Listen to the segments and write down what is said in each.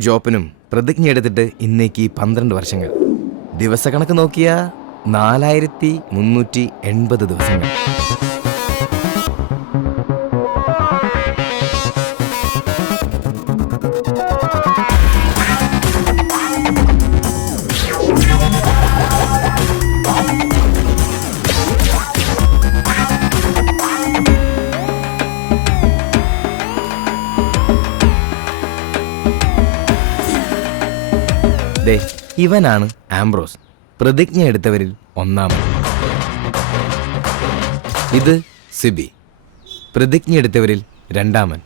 ജോപ്പനും പ്രതിജ്ഞ എടുത്തിട്ട് ഇന്നേക്ക് 12 വർഷങ്ങൾ. ദിവസക്കണക്ക് നോക്കിയാ 4380 ദിവസങ്ങൾ. ഇവനാണ് ആംബ്രോസ്, പ്രതിജ്ഞ എടുത്തവരിൽ ഒന്നാമൻ. ഇത് സിബി, പ്രതിജ്ഞ എടുത്തവരിൽ രണ്ടാമൻ.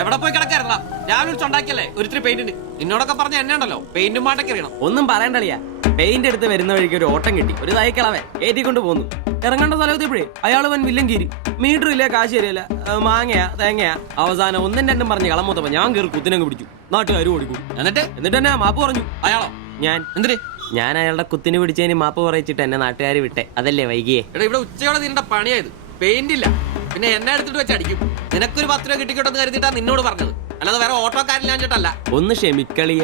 എവിടെ പോയി കിടക്കായിരുന്നാ? രാവിലെ വിളിച്ചുണ്ടാക്കിയല്ലേ ഒരിത്തിരി പെയിന്റ്. എന്നോടൊക്കെ പറഞ്ഞ എന്നെ ഉണ്ടല്ലോ പെയിന്റും പാട്ടൊക്കെ അറിയണം. ഒന്നും പറയണ്ടളിയാ, പെയിന്റ് എടുത്ത് വരുന്ന വഴിക്ക് ഒരു ഓട്ടം കിട്ടി. ഒരു തൈക്കളവേ ഏറ്റിക്കൊണ്ട് പോന്നു. ഇറങ്ങേണ്ട സ്ഥലത്തെപ്പോഴേ അയാൾ വൻ വില്ലൻ കീരി. മീറ്റർ ഇല്ല, കാശ് തരില്ല, മാങ്ങയാ തേങ്ങയാ. അവസാനം ഒന്നും രണ്ടും പറഞ്ഞ് കളമൂത്തപ്പോ ഞാൻ കയറി കുത്തിനങ്ങ് പിടിച്ചു. നാട്ടുകാർ ഓടിക്കൂടി. എന്നിട്ട് തന്നെ മാപ്പ് പറഞ്ഞു. അയാളോ? ഞാൻ എന്തിന്? ഞാൻ അയാളുടെ കുത്തിന് പിടിച്ചതിന് മാപ്പ് പറയിച്ചിട്ട് എന്നെ നാട്ടുകാർ വിട്ടെ. അതല്ലേ വൈകിയേ? എടാ, ഇവിടെ ഉച്ചയോടെ നിന്റെ പണിയായത്. പെയിന്റ് ഇല്ല, പിന്നെ എന്നെ എടുത്തിട്ട് വെച്ച് അടിക്കും. നിനക്കൊരു 10 രൂപ കിട്ടിക്കോട്ടെന്ന് കരുതിട്ടാ നിന്നോട് പറഞ്ഞത്, അല്ലാതെ വേറെ ഓട്ടോക്കാരില്ലാഞ്ഞിട്ടല്ല. ഒന്ന് ക്ഷമിക്കളിയ,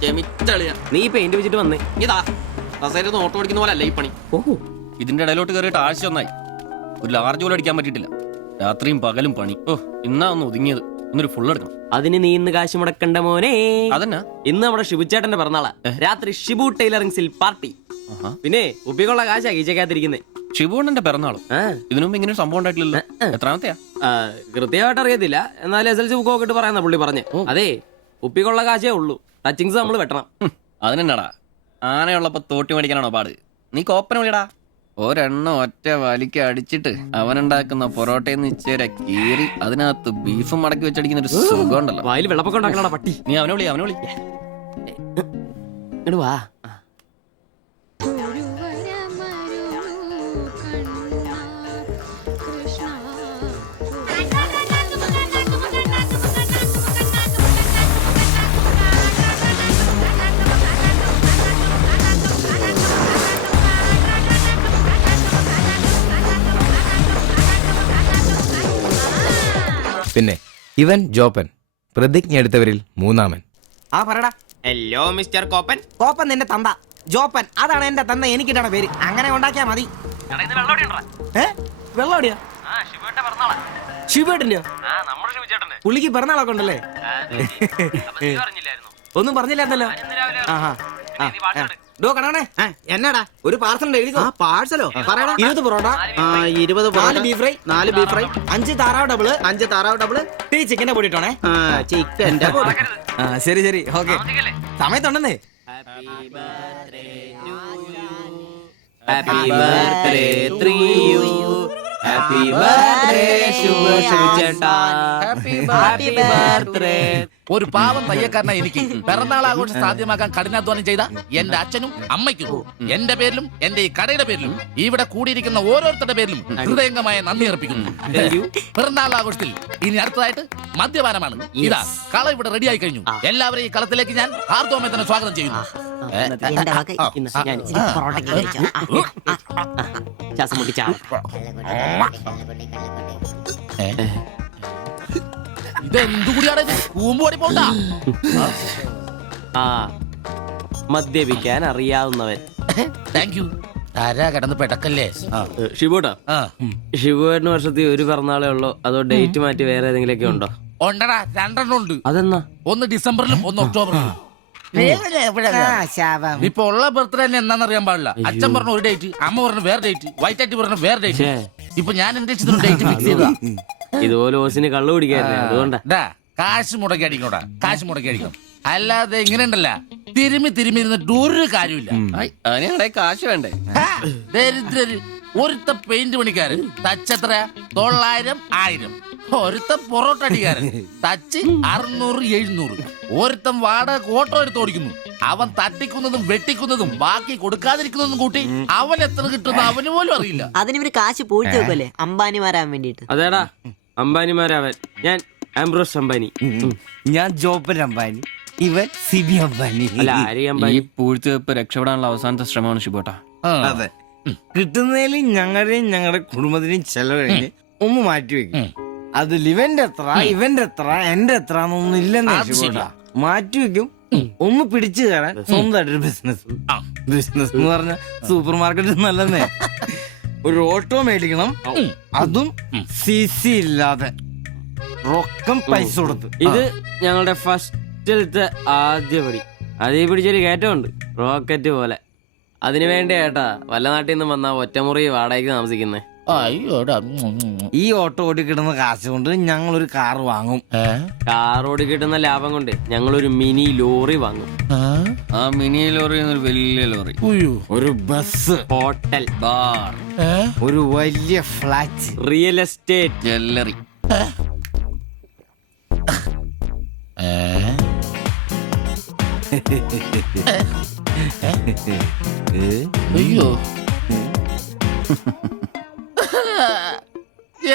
ക്ഷമിച്ചളിയ. നീ പെയിന്റ് വെച്ചിട്ട് വന്നേ. ഇതാ കസേരന്ന് ഓട്ടോ അടിക്കുന്ന പോലെ അല്ല ഈ പണി. ഓഹോ, ഇതിന്റെ ഇടയിലോട്ട് കയറിയിട്ട് ആഴ്ച ഒന്നായി. ഒരു ലാർജ് പോലും അടിക്കാൻ പറ്റിയിട്ടില്ല. രാത്രിയും പകലും പണി. ഇന്നാ ഒന്ന് ഒതുങ്ങിയത്. ഇന്നൊരു ഫുൾ എടുക്കണം. അതിന് നീ ഇന്ന് കാശ് മുടക്കണ്ട മോനെ. അതന്നെ, ഇന്ന് നമ്മുടെ ഷിബുച്ചേട്ടന്റെ പിറന്നാളാ. രാത്രി ഷിബു ടൈലറിംഗ്സിൽ പാർട്ടി. പിന്നെ ഉപ്പിക്കുള്ള കാശാ കീച്ചക്കകത്തിരിക്കുന്നേ. ഷിബുണ്ണന്റെ പിറന്നാളും ഇതിനു മുമ്പ് ഇങ്ങനെ സംഭവം ഉണ്ടായിട്ടില്ലല്ലോ. എത്രാമത്തെയാ? കൃത്യമായിട്ട് അറിയത്തില്ല, എന്നാലും SLC ബുക്കൊക്കെ ഇട്ട് പറയാന്ന പുള്ളി പറഞ്ഞേ. അതെ, ഉപ്പിക്കുള്ള കാശേ ഉള്ളൂ, ടച്ചിങ്സ് നമ്മൾ വെട്ടണം. അതിനെന്നാടാ, ആനയുള്ളപ്പോ തോട്ടി മേടിക്കാനാണോ പാട്? നീ കോപ്പന വിളിയടാ. ഒരെണ്ണം ഒറ്റ വലിക്ക് അടിച്ചിട്ട് അവനുണ്ടാക്കുന്ന പൊറോട്ടയെന്ന് ഇച്ചേരെ കീറി അതിനകത്ത് ബീഫും മടക്കി വെച്ചടിക്കുന്ന ഒരു സുഖം ഉണ്ടല്ലോ. വായിൽ വെള്ളപ്പൊക്കം ഉണ്ടാക്കണ പട്ടി. നീ അവനെ വിളി. വാ. പിന്നെ ഇവൻ ജോപ്പൻ, പ്രതിജ്ഞ എടുത്തവരിൽ മൂന്നാമൻ. ആ പറടാ. Hello mister കോപ്പൻ. കോപ്പൻ നിന്റെ തന്ത, ജോപ്പൻ അതാണ് എന്റെ തന്ത. എനിക്കിട്ടാണ് പേര്, അങ്ങനെ ഉണ്ടാക്കിയാ മതി. വെള്ളോടിയാ? ശിവേട്ടന്റെയോ? പുള്ളിക്ക് പിറന്നാളൊക്കെ ഉണ്ടല്ലേ? ഒന്നും പറഞ്ഞില്ലായിരുന്നല്ലോ. എന്നാടാ ഒരു പാർസൽ എഴുതിക്കോ. പാഴ്സലോ? 20 parotta, 20 4 beef fry, 4 beef fry, 5 താറാവ് ഡബിള്, 5 താറാവ് ഡബിള്, ടീ ചിക്കന്റെ പൊടി ഇട്ടോണേ. ചിക്കന്റെ ശരി ശരി, ഓക്കെ. സമയത്തുണ്ടെന്നേ. Happy birthday to you. Happy birthday ശിവചേട്ടാ. Happy birthday. ഒരു പാവം തയ്യക്കാരനായി എനിക്ക് പിറന്നാൾ ആഘോഷം സാധ്യമാക്കാൻ കഠിനാധ്വാനം ചെയ്ത എന്റെ അച്ഛനും അമ്മയ്ക്കും എന്റെ പേരിലും എന്റെ ഈ കടയുടെ പേരിലും ഇവിടെ കൂടിയിരിക്കുന്ന ഓരോരുത്തരുടെ പേരിലും ഹൃദയംഗമായ നന്ദി അർപ്പിക്കുന്നു. പിറന്നാൾ ആഘോഷത്തിൽ ഇനി അടുത്തതായിട്ട് മദ്യപാനമാണ്. ഇതാ കള ഇവിടെ റെഡിയായി കഴിഞ്ഞു. എല്ലാവരെയും ഈ കളത്തിലേക്ക് ഞാൻ ഹാർദവമായി തന്നെ സ്വാഗതം ചെയ്യുന്നു. ഇതെന്തുകൂടിയാണ് കൂമ്പോടി പോണ്ട. മദ്യപിക്കാൻ അറിയാവുന്നവൻ. Thank you. താരാ കിടന്ന് പെടക്കല്ലേ. ഷിബുട്ടാ, ഷിബുവേട്ടന് വർഷത്തിൽ ഒരു പിറന്നാളേ ഉള്ളോ അതോ ഡേറ്റ് മാറ്റി വേറെ ഏതെങ്കിലുമൊക്കെ ഉണ്ടോ? ഉണ്ടടാ, 2 ഉണ്ട്. അതെന്നാ? ഒന്ന് ഡിസംബറിലും ഒന്ന് ഒക്ടോബറിലും. ഇപ്പൊ ഉള്ള ബർത്ത്ഡേ തന്നെ എന്താണെന്നറിയാൻ പാടില്ല. അച്ഛൻ പറഞ്ഞ ഒരു ഡേറ്റ്, അമ്മ പറഞ്ഞ വേറെ ഡേറ്റ്, വൈറ്റാറ്റി പറഞ്ഞ വേറെ ഡേറ്റ്. ഇപ്പൊ ഞാൻ എന്റെ ഡേറ്റ് ഫിക്സ് ചെയ്താ. ഇതുപോലെ ഓസിന് കള്ളു പിടിക്കാറില്ല, അതുകൊണ്ടാ. കാശ് മുടക്കി അടിക്കണോടാ, കാശ് മുടക്കി അടിക്കണം. അല്ലാതെ ഇങ്ങനെ ഉണ്ടല്ല തിരുമ്മി ഇരുന്നിട്ട് ഒരു കാര്യമില്ല. അതിനെ കാശ് വേണ്ടേ? ദരിദ്രര്. ഒരുത്ത പെയിന്റ് പണിക്കാരൻ തച്ചെത്ര 900, 1000. ഒരുത്തൻ പൊറോട്ട അടിക്കാരൻ തച്ച് 600, 700. ഒരുത്തൻ വാടക ഓട്ടോ എടുത്ത് ഓടിക്കുന്നു. അവൻ തട്ടിക്കുന്നതും വെട്ടിക്കുന്നതും ബാക്കി കൊടുക്കാതിരിക്കുന്നതും കൂട്ടി അവൻ എത്ര കിട്ടുന്ന അവന് പോലും അറിയില്ല. അതിനിവര് കാശ് പൂഴ്ത്തി വെക്കല്ലേ അംബാനിമാരാൻ വേണ്ടിട്ട്. അതേടാ, അംബാനിമാരാവൻ. ഞാൻ ആംബ്രോസ് അംബാനി. ഞാൻ ജോപ്പൻ അംബാനി, ഇവൻ സിബി അംബാനി. അല്ല, ആരി അംബാനി. ഈ പൂഴ്ത്തിവെപ്പ് രക്ഷപ്പെടാനുള്ള അവസാനത്തെ ശ്രമമാണ് ഷിബോട്ടാ. അതെ, കിട്ടുന്നതിൽ ഞങ്ങളുടെയും ഞങ്ങളുടെ കുടുംബത്തിന്റെയും ചെലവ് കഴിഞ്ഞ് ഒന്ന് മാറ്റി വെക്കും. അതിൽ ഇവന്റെ എത്ര ഇവന്റെ എത്ര എന്റെ എത്ര എന്നൊന്നും ഇല്ലെന്ന് അത് ശരിയാ. മാറ്റി വെക്കും. ഒന്ന് പിടിച്ചു കയറാൻ സ്വന്തമായിട്ടൊരു ബിസിനസ്. ബിസിനസ് എന്ന് പറഞ്ഞ സൂപ്പർ മാർക്കറ്റ് നല്ലതേ. ഒരു ഓട്ടോ മേടിക്കണം, അതും CC ഇല്ലാതെ റൊക്കം പൈസ കൊടുത്ത്. ഇത് ഞങ്ങളുടെ ഫസ്റ്റിലത്തെ ആദ്യ പടി. അതീ പിടിച്ചൊരു കയറ്റമുണ്ട്, റോക്കറ്റ് പോലെ. അതിനു വേണ്ടി ഏട്ടാ വല്ല നാട്ടിൽ നിന്ന് വന്ന ഒറ്റമുറി വാടകയ്ക്ക് താമസിക്കുന്നേ. അയ്യോടാ. ഈ ഓട്ടോ ഓടി കിട്ടുന്ന കാശ് കൊണ്ട് ഞങ്ങളൊരു കാർ വാങ്ങും. കാറോട് കിട്ടുന്ന ലാഭം കൊണ്ട് ഞങ്ങളൊരു മിനി ലോറി വാങ്ങും. ആ മിനി ലോറി ഒരു വലിയ ലോറി, ഒരു ബസ്, ഹോട്ടൽ, ബാർ, ഒരു വലിയ ഫ്ലാറ്റ്, റിയൽ എസ്റ്റേറ്റ്, ജ്വല്ലറി. അയ്യോ,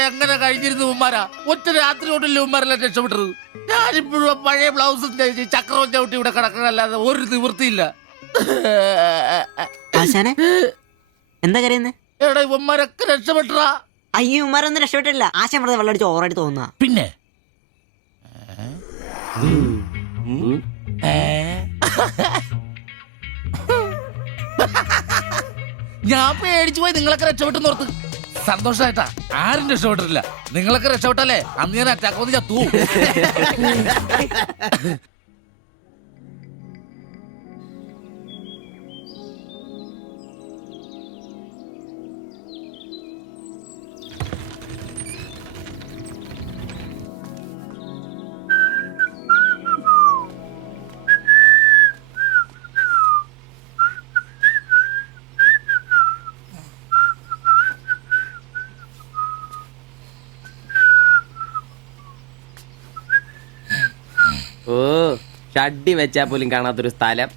എങ്ങനെ കഴിഞ്ഞിരുന്നു ഉമ്മാരാ? ഒറ്റ രാത്രി കൊണ്ടല്ലേ ഉമ്മാരെല്ലാം രക്ഷപ്പെട്ടത്. ഞാനിപ്പോഴും പഴയ ബ്ലൗസും ചക്രവും ചവിട്ടി ഇവിടെ കിടക്കണല്ലാതെ ഒരു നിവൃത്തിയില്ല. ആശാനെ എന്താ കരയുന്നേ? എടാ ഉമ്മാരൊക്കെ രക്ഷപ്പെട്ടടാ. അയ്യോ ഉമ്മാരൊന്നും രക്ഷപ്പെട്ടില്ല. ആശാൻ വെറുതെ വെള്ളം അടിച്ച് ഓവറായിട്ട് തോന്നുക. പിന്നെ ഞാൻ പേടിച്ചു പോയി. നിങ്ങളൊക്കെ രക്ഷപ്പെട്ടെന്ന് ഓർത്ത് സന്തോഷായിട്ടാ. ആരും രക്ഷപ്പെട്ടിട്ടില്ല. നിങ്ങളൊക്കെ രക്ഷപ്പെട്ടല്ലേ അന്ന് ഞാൻ അറ്റാക്ക് വന്ന് ചത്തു. ഓ ഷഡ്ഡി വെച്ചാ പോലും കാണാത്തൊരു സ്ഥലം.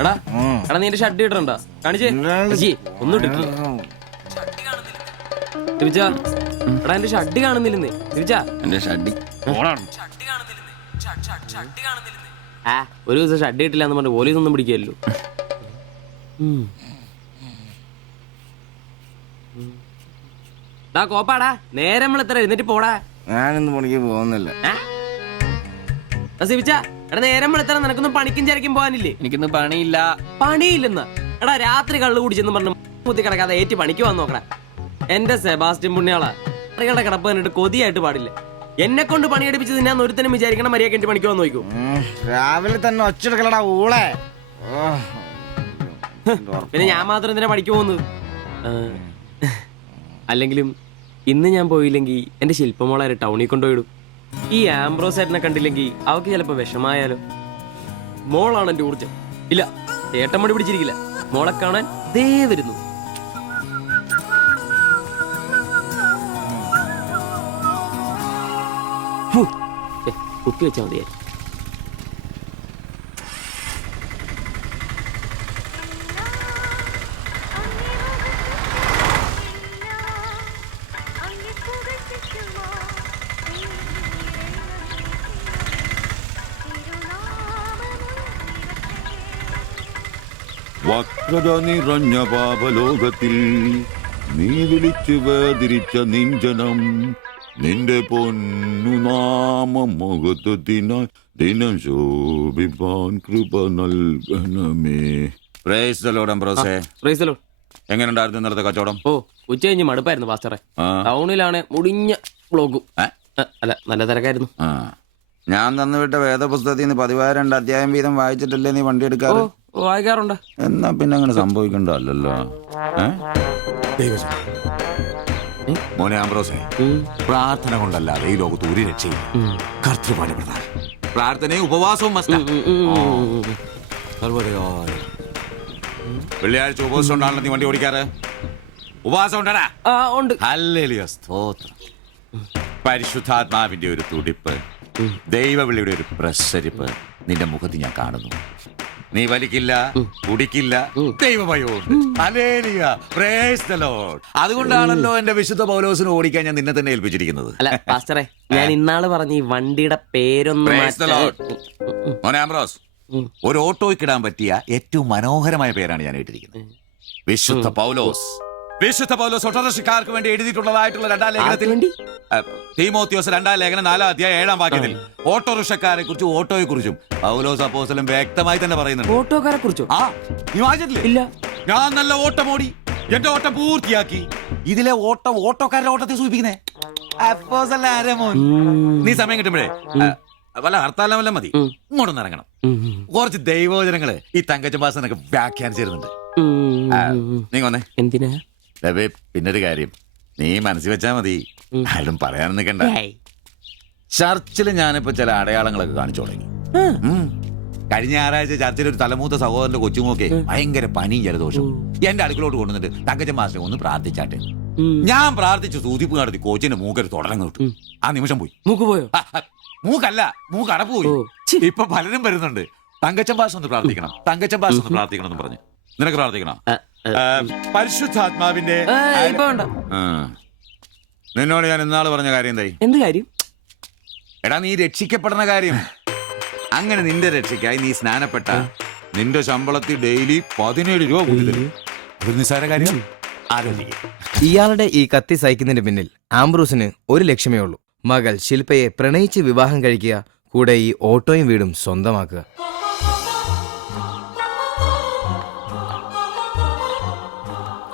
എടാ എടാ നീ എന്റെ ഷഡ്ഡി ഇടണ്ട. കാണിച്ചേ ഒന്നും ഇട്ടിട്ടില്ല. തിരിച്ചാ എടാ എന്റെ ഷഡ്ഡി കാണുന്നില്ലെന്ന്. തിരിച്ചാ എന്റെ ഷഡ്ഡി ആ ഒരു ദിവസം ഷഡ്ഡി ഇട്ടില്ല എന്ന് പറഞ്ഞ് പോലീസ് ഒന്നും പിടിക്കല്ലോ. കോപ്പാടാ നേരെ നമ്മൾ എത്ര എഴുന്നേറ്റ് പോടാ. ഞാനിന്ന് പണിക്ക് പോകുന്നില്ല. സിവിച്ച എടാ നേരം വെളുത്തറ നിനക്കൊന്നും പണിക്കും ചരക്കും പോകാനില്ലേ? എനിക്കിന്ന് പണിയില്ല. പണിയില്ലെന്ന് എടാ രാത്രി കള്ളു കുടിച്ചെന്ന് പറഞ്ഞ് കുത്തി കിടക്കാതെ ഏറ്റി പണിക്ക് വന്ന് നോക്കടാ. എന്റെ സെബാസ്റ്റ്യൻ പുണ്യാളാ, സ്ത്രീകളുടെ കിടപ്പ് കണ്ടിട്ട് കൊതിയായിട്ട് പാടില്ല. എന്നെ കൊണ്ട് പണിയെടുപ്പിച്ച് തിന്നാൻ ഒരുത്തനും വിചാരിക്കണം മര്യാദ എന്റെ പണിക്ക് വന്ന് നോക്കൂ. രാവിലെ തന്നെ ഒച്ചെടുക്കലടാ ഊളെ. പിന്നെ ഞാൻ മാത്രം എന്തിനാ പണിക്ക് പോകുന്നത്? അല്ലെങ്കിലും ഇന്ന് ഞാൻ പോയില്ലെങ്കിൽ എന്റെ ശില്പമോളാരെ ടൗണിൽ കൊണ്ടുപോയിടും. ഈ ആംബ്രോസേട്ടനെ കണ്ടില്ലെങ്കിൽ അവക്ക് ചിലപ്പോ വിഷമായാലോ. മോളാണ് എന്റെ ഊർജം. ഇല്ല ചേട്ടൻ മടി പിടിച്ചിരിക്കില്ല. മോളെ കാണാൻ ദേ വരുന്നു. കുത്തി വെച്ചാൽ മതിയായി. വക്രത നിറഞ്ഞ പാപലോകത്തിൽ നീ വിളിച്ചു വേദിരിച്ച നിഞ്ജനം നിന്റെ പൊന്നു നാമം മുഖത്തിനായി ദിനം ശോഭിപ്പാൻ കൃപ നൽകണമേ. പ്രൈസ് ദി ലോർഡ് അംബ്രോസേ. Praise the lord. എങ്ങനെയുണ്ടായിരുന്നു ഇന്നലത്തെ കച്ചവടം? ഓ ഉച്ച കഴിഞ്ഞ് മടുപ്പായിരുന്നു പാസ്റ്ററെ. ടൗണിലാണ് മുടിഞ്ഞ ബ്ലോഗും. അല്ല നല്ല തിരക്കായിരുന്നു. ഞാൻ തന്നുവിട്ട വേദപുസ്തകത്തിൽ നിന്ന് 12 അധ്യായം വീതം വായിച്ചിട്ടല്ലേ നീ വണ്ടി എടുക്കാറ്? വായിക്കാറുണ്ട്. എന്നാ പിന്നെ അങ്ങനെ സംഭവിക്കണ്ടല്ലോ. മോനെ ആംബ്രോസേ, പ്രാർത്ഥന കൊണ്ടല്ലാതെ ഈ ലോകത്ത് ഒരു രക്ഷയില്ല. കർത്തൃപാല പ്രധാനം. പ്രാർത്ഥനയും ഉപവാസവും വെള്ളിയാഴ്ച ഉപവാസം ഉണ്ടാണല്ലോ നീ വണ്ടി ഓടിക്കാറ്. ഉപവാസം ഉണ്ടടാ? ഉണ്ട്. ഹല്ലേലൂയ, സ്തോത്രം. പരിശുദ്ധാത്മാവിന്റെ ഒരു തുടിപ്പ്, ദൈവവിളിയുടെ ഒരു പ്രസരിപ്പ് നിന്റെ മുഖത്ത് ഞാൻ കാണുന്നു. നീ വലിക്കില്ല, കുടിക്കില്ല, ദൈവഭയമുണ്ട്. Hallelujah, praise the lord. അതുകൊണ്ടാണല്ലോ എന്റെ വിശുദ്ധ പൗലോസിന് ഓടിക്കാൻ ഞാൻ നിന്നെ തന്നെ ഏൽപ്പിച്ചിരിക്കുന്നത്. അല്ല പാസ്റ്ററെ, ഞാൻ ഇന്നാള് പറഞ്ഞ ഈ വണ്ടിയുടെ പേരൊന്നും. മോനെ ആംബ്രോസ്, ഒരു ഓട്ടോയ്ക്ക് ഇടാൻ പറ്റിയ ഏറ്റവും മനോഹരമായ പേരാണ് ഞാൻ ഇട്ടിരിക്കുന്നത്. വിശുദ്ധ പൗലോസ്. വിശുദ്ധ പൗലോസ് ഓട്ടോറിക്ഷക്കാർക്ക് വേണ്ടി എഴുതിയിട്ടുള്ളതായിട്ടുള്ള 2-ാം ലേഖനത്തിൽ തീമോത്തിയോസ് 2-ാം ലേഖനം 4-ാം അധ്യായം 7-ാം വാക്യത്തിൽ ഓട്ടോറിക്ഷക്കാരെ കുറിച്ചും ഓട്ടോയെ കുറിച്ചും പൗലോസ് അപ്പോസ്തലൻ വ്യക്തമായി തന്നെ പറയുന്നുണ്ട്. ഓട്ടോക്കാരെ കുറിച്ചോ? ആ, നീ വായിച്ചിട്ടില്ലേ? ഇല്ല. ഞാൻ നല്ല ഓട്ടം ഓടി, എന്റെ ഓട്ടം പൂർത്തിയാക്കി. ഇതിലെ ഓട്ടം ഓട്ടോക്കാരുടെ ഓട്ടത്തെ സൂചിപ്പിക്കുന്നേ. അപ്പോസ്തലൻ ആരാ മോൻ? നീ സമയം കിട്ടുമ്പോഴേ വല്ല ഹർത്താലം വല്ല മതി, ഇങ്ങോട്ടൊന്ന് ഇറങ്ങണം. കുറച്ച് ദൈവവചനങ്ങള് ഈ തങ്കച്ചമ്പാസനൊക്കെ വ്യാഖ്യാനിച്ചിരുന്നുണ്ട്. നീ വന്നേ. എന്തിനാ? രവേ, പിന്നൊരു കാര്യം നീ മനസ്സിൽ വെച്ചാ മതി, ആരും പറയാൻ നിൽക്കണ്ട. ചർച്ചിൽ ഞാനിപ്പോ ചില അടയാളങ്ങളൊക്കെ കാണിച്ചു തുടങ്ങി. കഴിഞ്ഞ ഞായറാഴ്ച ചർച്ചിൽ ഒരു തലമൂത്ത സഹോദരന്റെ കൊച്ചുമോക്കെ ഭയങ്കര പനിയും ജലദോഷം എന്റെ അടുക്കളോട്ട് കൊണ്ടുവന്നിട്ട് തങ്കച്ചൻ മാസ്റ്റർ ഒന്ന് പ്രാർത്ഥിച്ചാട്ടെ. ഞാൻ പ്രാർത്ഥിച്ചു സൂതിപ്പ് നടത്തി കോച്ചിന്റെ മൂക്കൊരു തുടരം കിട്ടും. ആ നിമിഷം പോയി. മൂക്ക് പോയോ? മൂക്കല്ല, മൂക്ക് അടപ്പ് പോയി. ഇപ്പൊ പലരും വരുന്നുണ്ട്, തങ്കച്ചൻ ഭാഷ ഒന്ന് പ്രാർത്ഥിക്കണം, തങ്കച്ചൻ ഭാഷ ഒന്ന് പ്രാർത്ഥിക്കണം എന്ന് പറഞ്ഞു. നിനക്ക് പ്രാർത്ഥിക്കണം? പരിശുദ്ധാത്മാവിന്റെ ഇപ്പൊ വേണ്ട. നിന്നോട് ഞാൻ ഇന്നാള് പറഞ്ഞ കാര്യം എന്തായി? എന്ത് കാര്യം? എടാ, നീ രക്ഷിക്കപ്പെടുന്ന കാര്യം. അങ്ങനെ നിന്റെ രക്ഷയ്ക്കായി നീ സ്നാനപ്പെട്ട നിന്റെ ശമ്പളത്തിൽ ഡെയിലി 17 രൂപ കൂടി തരും. ഒരു നിസ്സാര കാര്യം ആലോചിക്കുക. ഇയാളുടെ ഈ കത്തി സഹിക്കുന്നതിന് പിന്നിൽ ആംബ്രൂസിന് ഒരു ലക്ഷ്യമേ ഉള്ളൂ. മകൾ ശില്പയെ പ്രണയിച്ച് വിവാഹം കഴിക്കുക, കൂടെ ഈ ഓട്ടോയും വീടും സ്വന്തമാക്കുക.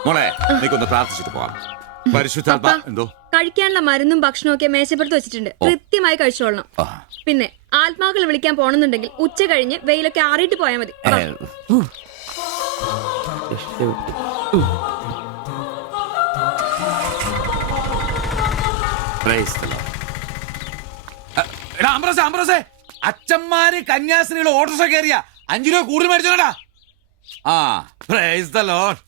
മോളെ, നീക്കൊന്ന് പ്രാർത്ഥിച്ചിട്ട് പോവാം. പരിശുദ്ധാത്മാ. എന്തോ? കഴിക്കാനുള്ള മരുന്നും ഭക്ഷണവും ഒക്കെ മേശപ്പുറത്ത് വെച്ചിട്ടുണ്ട്, കൃത്യമായി കഴിച്ചോളണം. പിന്നെ ആത്മാക്കൾ വിളിക്കാൻ പോണെന്നുണ്ടെങ്കിൽ ഉച്ച കഴിഞ്ഞ് വെയിലൊക്കെ ആറിയിട്ട് പോയാൽ മതി. അച്ഛന്മാര് കന്യാസ്ത്രീകൾ ഓട്ടോറിക്ഷ കയറിയ 5 രൂപ കൂടുതൽ മേടിച്ചോടാ. ആ, പ്രൈസ് ദി ലോർഡ്.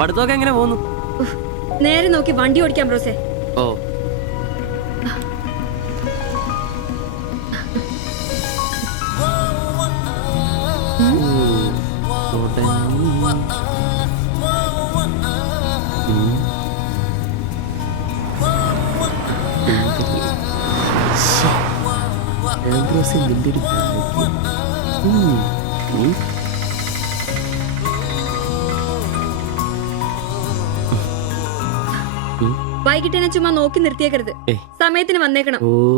പഠിത്തമൊക്കെ എങ്ങനെ പോകുന്നു? നേരെ നോക്കി വണ്ടി ഓടിക്കാൻ ബ്രോസേ. ഓ, വൈകിട്ട് എന്നെ ചുമ്മാ നോക്കി നിർത്തിയേക്കരുത്, സമയത്തിന് വന്നേക്കണം.